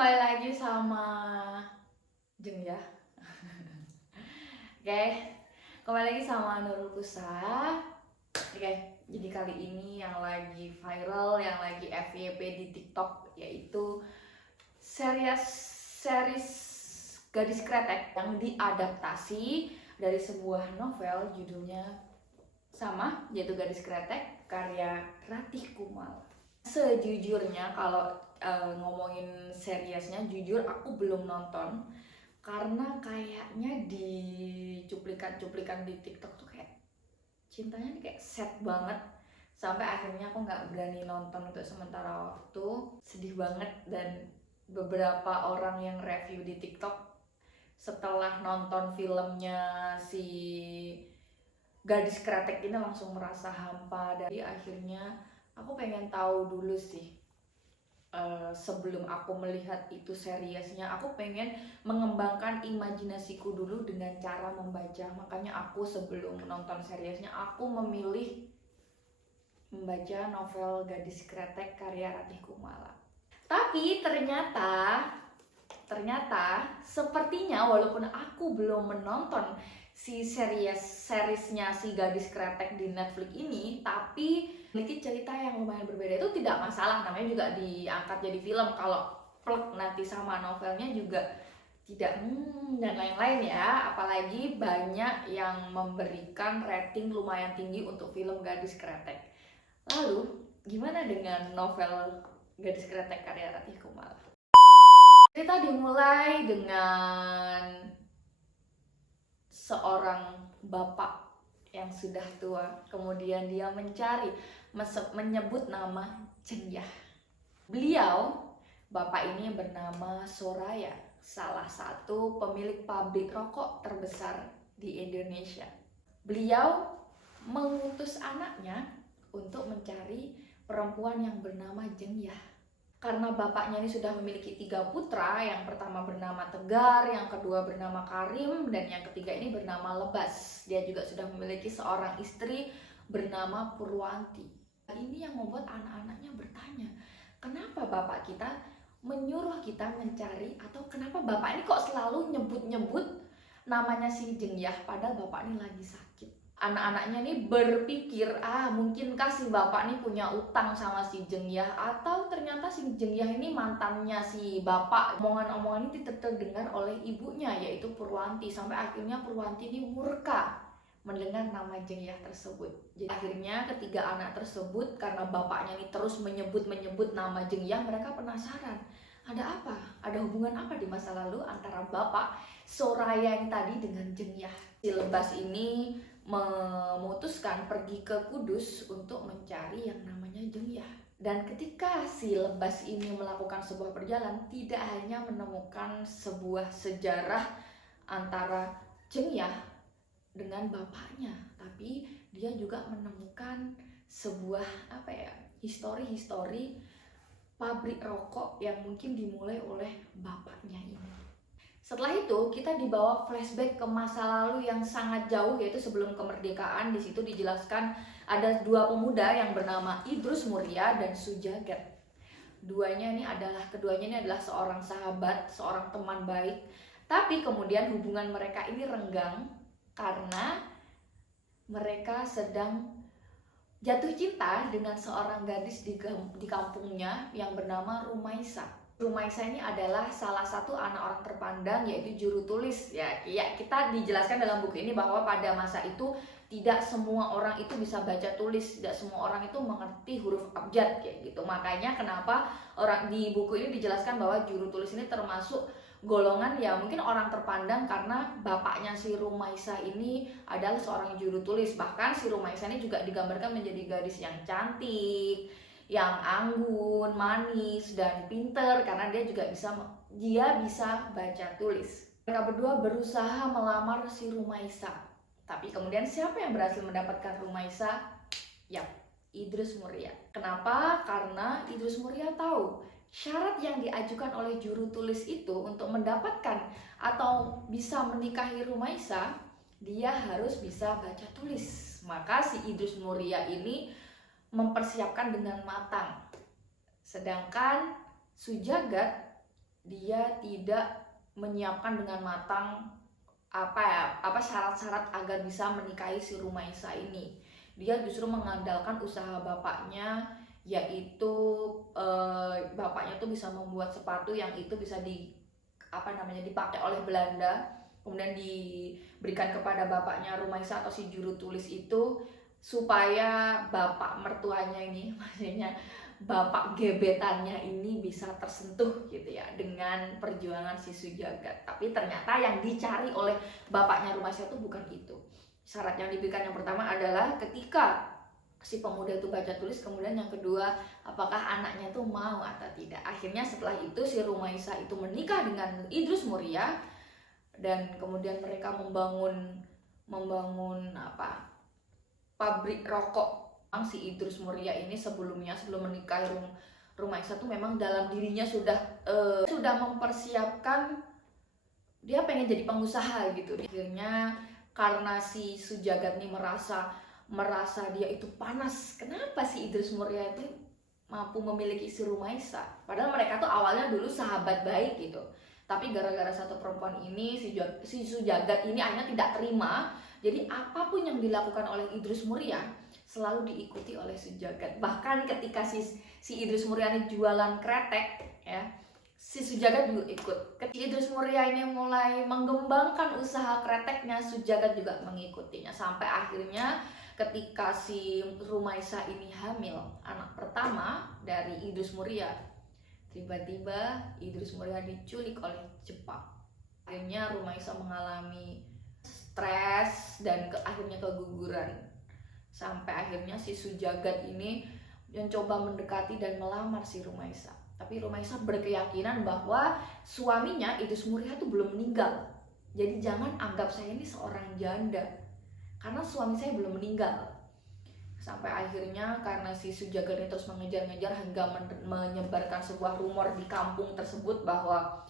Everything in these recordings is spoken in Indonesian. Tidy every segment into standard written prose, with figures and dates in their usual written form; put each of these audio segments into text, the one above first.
kembali lagi sama Jeng ya. Oke, kembali lagi sama Nurul Pusa. Oke, jadi kali ini yang lagi viral, yang lagi FYP di TikTok yaitu series Gadis Kretek yang diadaptasi dari sebuah novel judulnya sama, yaitu Gadis Kretek karya Ratih Kumal. Sejujurnya kalau ngomongin seriesnya, jujur aku belum nonton karena kayaknya di cuplikan-cuplikan di TikTok tuh kayak cintanya nih kayak sad banget, sampai akhirnya aku nggak berani nonton untuk sementara waktu. Sedih banget. Dan beberapa orang yang review di TikTok setelah nonton filmnya si Gadis Kretek ini langsung merasa hampa. Dari akhirnya aku pengen tahu dulu sih, sebelum aku melihat itu seriesnya, aku pengen mengembangkan imajinasiku dulu dengan cara membaca. Makanya aku sebelum nonton seriesnya, aku memilih membaca novel Gadis Kretek karya Ratih Kumala. Tapi ternyata sepertinya walaupun aku belum menonton si seriesnya si Gadis Kretek di Netflix ini, tapi memiliki cerita yang lumayan berbeda. Itu tidak masalah, namanya juga diangkat jadi film. Kalau plek nanti sama novelnya juga tidak dan lain-lain ya. Apalagi banyak yang memberikan rating lumayan tinggi untuk film Gadis Kretek. Lalu gimana dengan novel Gadis Kretek karya Ratih Kumala? Cerita dimulai dengan seorang bapak yang sudah tua, kemudian dia menyebut nama Jengyah. Beliau, bapak ini bernama Soraya, salah satu pemilik pabrik rokok terbesar di Indonesia. Beliau mengutus anaknya untuk mencari perempuan yang bernama Jengyah. Karena bapaknya ini sudah memiliki 3 putra, yang pertama bernama Tegar, yang kedua bernama Karim, dan yang ketiga ini bernama Lebas. Dia juga sudah memiliki seorang istri bernama Purwanti. Ini yang membuat anak-anaknya bertanya, kenapa bapak kita menyuruh kita mencari, atau kenapa bapak ini kok selalu nyebut-nyebut namanya si Jengyah padahal bapak ini lagi sakit. Anak-anaknya nih berpikir, mungkinkah si bapak nih punya utang sama si Jengyah, atau ternyata si Jengyah ini mantannya si bapak. Omongan-omongan ini terdengar oleh ibunya, yaitu Purwanti, sampai akhirnya Purwanti ini murka mendengar nama Jengyah tersebut. Jadi akhirnya ketiga anak tersebut, karena bapaknya ini terus menyebut nama Jengyah, mereka penasaran, ada apa? Ada hubungan apa di masa lalu antara bapak Soraya yang tadi dengan Jengyah? Si Lebas ini memutuskan pergi ke Kudus untuk mencari yang namanya Jengyah. Dan ketika si Lebas ini melakukan sebuah perjalanan, tidak hanya menemukan sebuah sejarah antara Jengyah dengan bapaknya, tapi dia juga menemukan sebuah histori pabrik rokok yang mungkin dimulai oleh bapaknya ini. Setelah itu kita dibawa flashback ke masa lalu yang sangat jauh, yaitu sebelum kemerdekaan. Di situ dijelaskan ada 2 pemuda yang bernama Idrus Muria dan Sujagat. Keduanya ini adalah seorang sahabat, seorang teman baik. Tapi kemudian hubungan mereka ini renggang karena mereka sedang jatuh cinta dengan seorang gadis di kampungnya yang bernama Rumaisa. Rumaisa ini adalah salah satu anak orang terpandang, yaitu juru tulis. Ya, kita dijelaskan dalam buku ini bahwa pada masa itu tidak semua orang itu bisa baca tulis, tidak semua orang itu mengerti huruf abjad kayak gitu. Makanya kenapa di buku ini dijelaskan bahwa juru tulis ini termasuk golongan ya mungkin orang terpandang, karena bapaknya si Rumaisa ini adalah seorang juru tulis. Bahkan si Rumaisa ini juga digambarkan menjadi gadis yang cantik, yang anggun, manis, dan pinter, karena dia bisa baca tulis. Mereka berdua berusaha melamar si Rumaisa. Tapi kemudian siapa yang berhasil mendapatkan Rumaisa? Yap, Idrus Muria. Kenapa? Karena Idrus Muria tahu syarat yang diajukan oleh juru tulis itu untuk mendapatkan atau bisa menikahi Rumaisa, dia harus bisa baca tulis. Maka si Idrus Muria ini mempersiapkan dengan matang. Sedangkan Sujagat dia tidak menyiapkan dengan matang apa syarat-syarat agar bisa menikahi si Rumaisa ini. Dia justru mengandalkan usaha bapaknya, yaitu bapaknya tuh bisa membuat sepatu yang itu bisa dipakai oleh Belanda, kemudian diberikan kepada bapaknya Rumaisa atau si juru tulis itu, supaya bapak mertuanya ini maksudnya bapak gebetannya ini bisa tersentuh gitu ya dengan perjuangan si Sujagat. Tapi ternyata yang dicari oleh bapaknya Rumaisa itu bukan itu. Syarat yang diberikan yang pertama adalah ketika si pemuda itu baca tulis, kemudian yang kedua apakah anaknya tuh mau atau tidak. Akhirnya setelah itu si Rumaisa itu menikah dengan Idrus Muria, dan kemudian mereka membangun pabrik rokok. Si Idrus Muria ini sebelum menikahi Rumaisa tuh memang dalam dirinya sudah mempersiapkan dia pengen jadi pengusaha gitu. Akhirnya karena si Sujagat ini merasa dia itu panas, kenapa si Idrus Muria itu mampu memiliki si Rumaisa, padahal mereka tuh awalnya dulu sahabat baik gitu. Tapi gara-gara satu perempuan ini si Sujagat ini akhirnya tidak terima. Jadi apapun yang dilakukan oleh Idrus Muria selalu diikuti oleh Sujagat. Bahkan ketika si Idrus Muria ini jualan kretek ya, si Sujagat juga ikut. Ketika Idrus Muria ini mulai mengembangkan usaha kreteknya, Sujagat juga mengikutinya. Sampai akhirnya ketika si Rumaisa ini hamil anak pertama dari Idrus Muria, tiba-tiba Idrus Muria diculik oleh Jepang. Akhirnya Rumaisa mengalami stres dan akhirnya keguguran. Sampai akhirnya si Sujagat ini mencoba mendekati dan melamar si Rumaisa. Tapi Rumaisa berkeyakinan bahwa suaminya Idrus Muria itu belum meninggal. Jadi jangan anggap saya ini seorang janda, karena suami saya belum meninggal. Sampai akhirnya karena si Sujagat ini terus mengejar-ngejar hingga menyebarkan sebuah rumor di kampung tersebut bahwa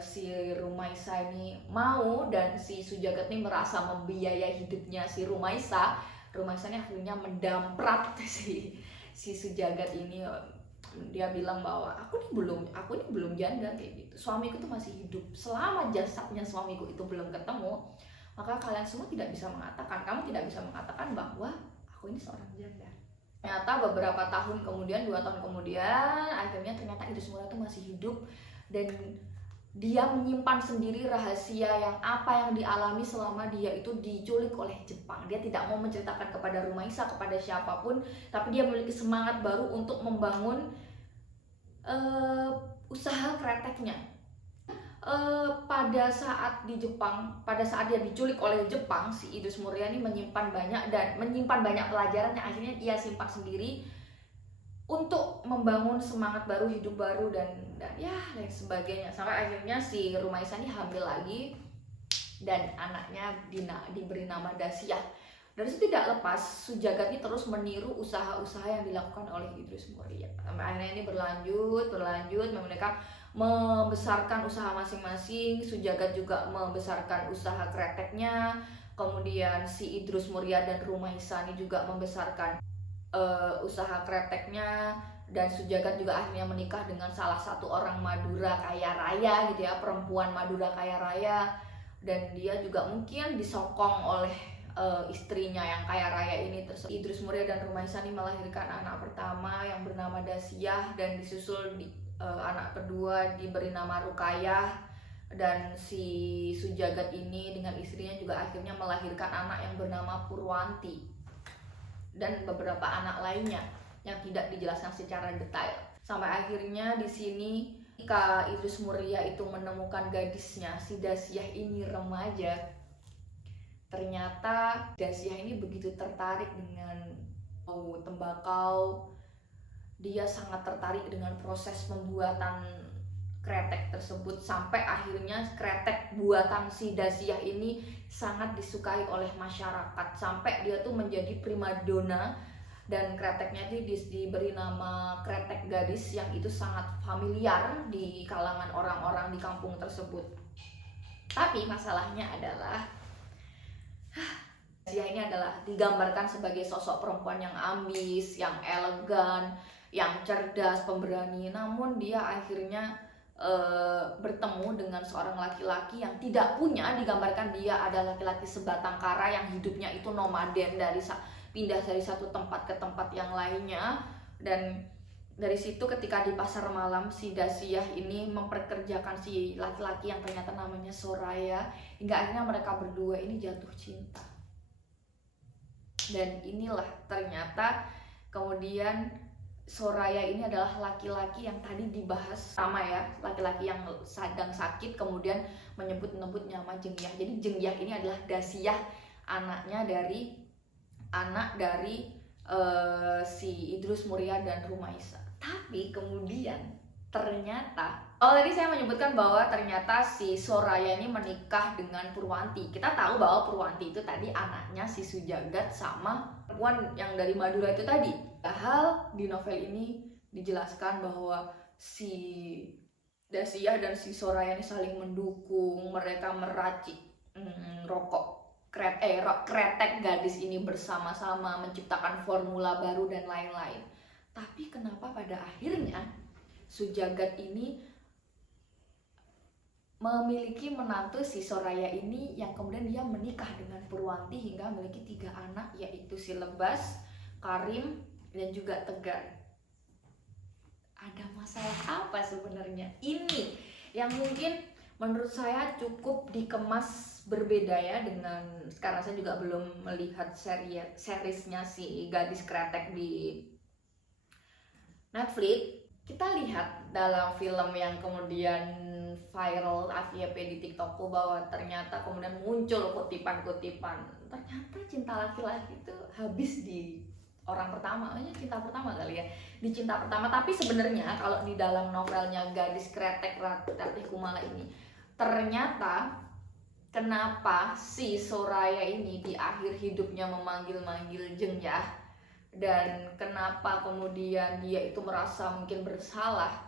si Rumaisa ini mau, dan si Sujagat ini merasa membiayai hidupnya si Rumaisa. Rumaisa ini akhirnya mendamprat si Sujagat ini. Dia bilang bahwa aku ini belum janda kayak gitu. Suamiku tuh masih hidup. Selama jasadnya suamiku itu belum ketemu, maka kalian semua tidak bisa mengatakan bahwa aku ini seorang janda. Ternyata beberapa tahun kemudian, 2 tahun kemudian, akhirnya ternyata Idrus Muria itu masih hidup, dan dia menyimpan sendiri rahasia apa yang dialami selama dia itu diculik oleh Jepang. Dia tidak mau menceritakan kepada Rumaisa, kepada siapapun, tapi dia memiliki semangat baru untuk membangun usaha kreteknya. Pada saat dia diculik oleh Jepang, si Idrus Muria ini menyimpan banyak pelajaran yang akhirnya ia simpan sendiri untuk membangun semangat baru, hidup baru, dan ya lain sebagainya. Sampai akhirnya si Rumaisa ini hamil lagi dan anaknya diberi nama Dasyah. Dari situ tidak lepas Sujagat ini terus meniru usaha-usaha yang dilakukan oleh Idrus Muria. Sampai akhirnya ini berlanjut, mereka membesarkan usaha masing-masing. Sujagat juga membesarkan usaha kreteknya. Kemudian si Idrus Muria dan Rumaisa ini juga membesarkan usaha kreteknya, dan Sujagat juga akhirnya menikah dengan salah satu orang Madura kaya raya gitu ya, perempuan Madura kaya raya, dan dia juga mungkin disokong oleh istrinya yang kaya raya ini. Idrus Muria dan Rumaisa ini melahirkan anak pertama yang bernama Dasyah, dan disusul anak kedua diberi nama Rukayah, dan si Sujagat ini dengan istrinya juga akhirnya melahirkan anak yang bernama Purwanti, dan beberapa anak lainnya yang tidak dijelaskan secara detail. Sampai akhirnya di sini ketika Idrus Muria itu menemukan gadisnya, si Dasyah ini remaja, ternyata Dasyah ini begitu tertarik dengan tembakau. Dia sangat tertarik dengan proses pembuatan kretek tersebut, sampai akhirnya kretek buatan si Dasyah ini sangat disukai oleh masyarakat, sampai dia tuh menjadi primadona, dan kreteknya itu diberi nama kretek gadis yang itu sangat familiar di kalangan orang-orang di kampung tersebut. Tapi masalahnya adalah Dasyah ini adalah digambarkan sebagai sosok perempuan yang ambis, yang elegan, yang cerdas, pemberani. Namun dia akhirnya bertemu dengan seorang laki-laki yang tidak punya, digambarkan dia adalah laki-laki sebatang kara yang hidupnya itu nomaden, pindah dari satu tempat ke tempat yang lainnya. Dan dari situ ketika di pasar malam si Dasyah ini memperkerjakan si laki-laki yang ternyata namanya Soraya, hingga akhirnya mereka berdua ini jatuh cinta. Dan inilah ternyata kemudian Soraya ini adalah laki-laki yang tadi dibahas sama ya, laki-laki yang sedang sakit kemudian menyebut-nyebut nama Jengyah. Jadi Jengyah ini adalah Dasyah, anak dari si Idrus Muria dan Rumaisa. Tapi kemudian ternyata, tadi saya menyebutkan bahwa ternyata si Soraya ini menikah dengan Purwanti. Kita tahu bahwa Purwanti itu tadi anaknya si Sujagat sama perempuan yang dari Madura itu tadi. Padahal di novel ini dijelaskan bahwa si Dasyah dan si Soraya ini saling mendukung, mereka meracik kretek gadis ini bersama-sama menciptakan formula baru dan lain-lain. Tapi kenapa pada akhirnya Sujagat ini memiliki menantu si Soraya ini yang kemudian dia menikah dengan Purwanti hingga memiliki 3 anak, yaitu si Lebas, Karim, dan juga Tegar. Ada masalah apa sebenarnya? Ini yang mungkin menurut saya cukup dikemas berbeda ya, dengan karena saya juga belum melihat seriesnya si Gadis Kretek di Netflix. Kita lihat dalam film yang kemudian viral FYP di TikTokku bahwa ternyata kemudian muncul kutipan-kutipan, ternyata cinta laki-laki itu habis di orang pertama, cinta pertama kali ya, di cinta pertama. Tapi sebenarnya kalau di dalam novelnya Gadis Kretek Ratih Kumala ini, ternyata kenapa si Soraya ini di akhir hidupnya memanggil-manggil Jengyah, dan kenapa kemudian dia itu merasa mungkin bersalah,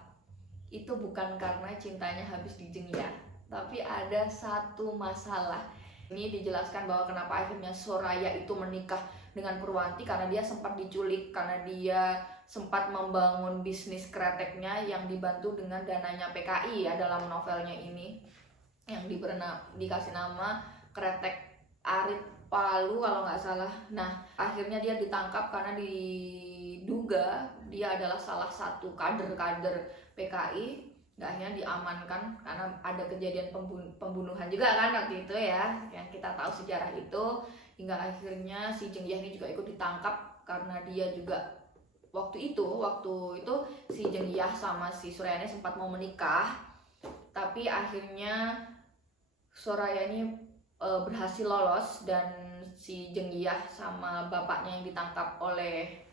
itu bukan karena cintanya habis di Jengyah, tapi ada satu masalah. Ini dijelaskan bahwa kenapa akhirnya Soraya itu menikah dengan Purwanti, karena dia sempat diculik, karena dia sempat membangun bisnis kreteknya yang dibantu dengan dananya PKI ya dalam novelnya ini, yang dikasih nama Kretek Arit Palu kalau nggak salah. Nah, akhirnya dia ditangkap karena diduga dia adalah salah satu kader-kader PKI. Akhirnya diamankan karena ada kejadian pembunuhan juga kan waktu itu ya, yang kita tahu sejarah itu. Hingga akhirnya si Jengyah ini juga ikut ditangkap karena dia juga waktu itu si Jengyah sama si Soraya ini sempat mau menikah, tapi akhirnya Soraya ini berhasil lolos, dan si Jengyah sama bapaknya yang ditangkap oleh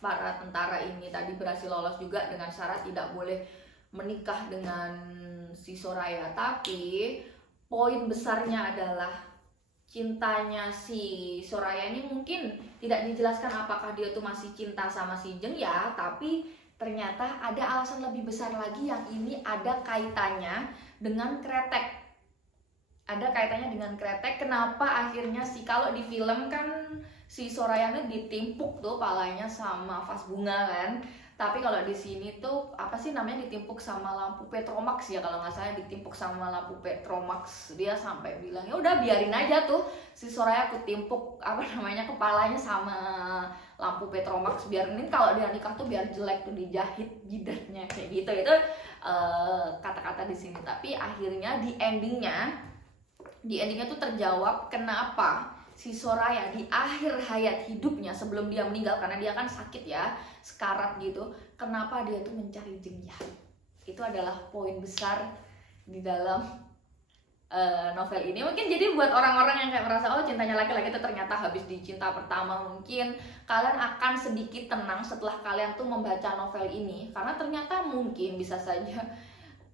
para tentara ini tadi berhasil lolos juga dengan syarat tidak boleh menikah dengan si Soraya. Tapi poin besarnya adalah cintanya si Soraya ini mungkin tidak dijelaskan apakah dia tuh masih cinta sama si Jengyah, tapi ternyata ada alasan lebih besar lagi yang ini ada kaitannya dengan kretek. Kenapa akhirnya kalau di film kan si Soraya ini ditimpuk tuh palanya sama vas bunga kan, tapi kalau di sini tuh apa sih namanya, ditimpuk sama lampu Petromax ya kalau nggak salah, ditimpuk sama lampu Petromax. Dia sampai bilang ya udah biarin aja tuh si Soraya ketimpuk kepalanya sama lampu Petromax, biar ini kalau dia nikah tuh biar jelek tuh dijahit jidatnya kayak gitu. Itu kata-kata di sini. Tapi akhirnya di endingnya tuh terjawab kenapa si Soraya di akhir hayat hidupnya sebelum dia meninggal, karena dia kan sakit ya, sekarat gitu, kenapa dia tuh mencari Jengyah. Itu adalah poin besar di dalam novel ini. Mungkin jadi buat orang-orang yang kayak merasa oh cintanya laki-laki itu ternyata habis di cinta pertama, mungkin kalian akan sedikit tenang setelah kalian tuh membaca novel ini, karena ternyata mungkin bisa saja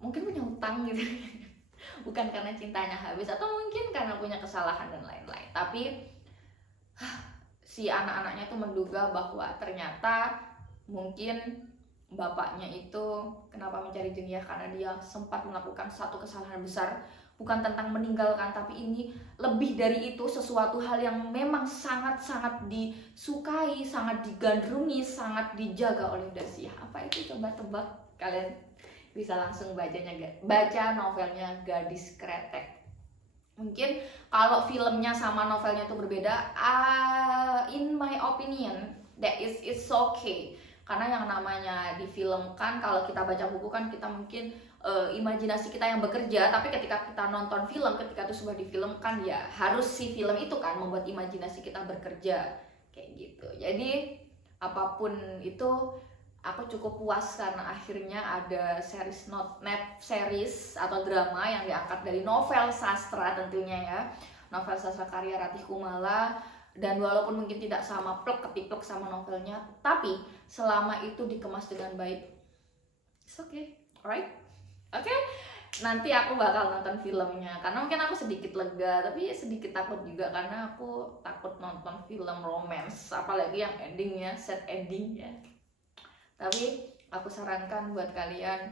mungkin punya utang gitu bukan karena cintanya habis, atau mungkin karena punya kesalahan dan lain-lain. Tapi si anak-anaknya tuh menduga bahwa ternyata mungkin bapaknya itu kenapa mencari Jengyah karena dia sempat melakukan satu kesalahan besar, bukan tentang meninggalkan, tapi ini lebih dari itu, sesuatu hal yang memang sangat-sangat disukai, sangat digandrungi, sangat dijaga oleh Dasyah. Apa itu? Coba tebak, kalian bisa langsung baca novelnya Gadis Kretek. Mungkin kalau filmnya sama novelnya itu berbeda, in my opinion that is it's okay, karena yang namanya difilmkan, kalau kita baca buku kan kita mungkin imajinasi kita yang bekerja, tapi ketika kita nonton film, ketika itu sudah difilmkan, ya harus si film itu kan membuat imajinasi kita bekerja kayak gitu. Jadi apapun itu, aku cukup puas karena akhirnya ada net series atau drama yang diangkat dari novel sastra tentunya ya, novel sastra karya Ratih Kumala. Dan walaupun mungkin tidak sama plek ketiplek sama novelnya, tapi selama itu dikemas dengan baik, it's okay, alright, oke. Nanti aku bakal nonton filmnya, karena mungkin aku sedikit lega, tapi sedikit takut juga, karena aku takut nonton film romance, apalagi yang endingnya sad ending ya. Tapi aku sarankan buat kalian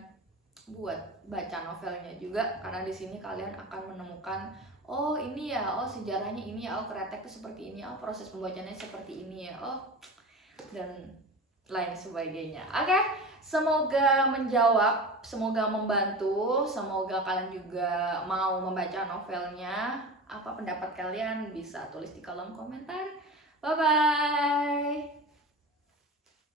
buat baca novelnya juga, karena di sini kalian akan menemukan, oh ini ya, oh sejarahnya ini ya, oh Kretek itu seperti ini, oh proses pembacanya seperti ini ya, oh dan lain sebagainya. Oke, semoga menjawab, semoga membantu, semoga kalian juga mau membaca novelnya. Apa pendapat kalian? Bisa tulis di kolom komentar. Bye bye.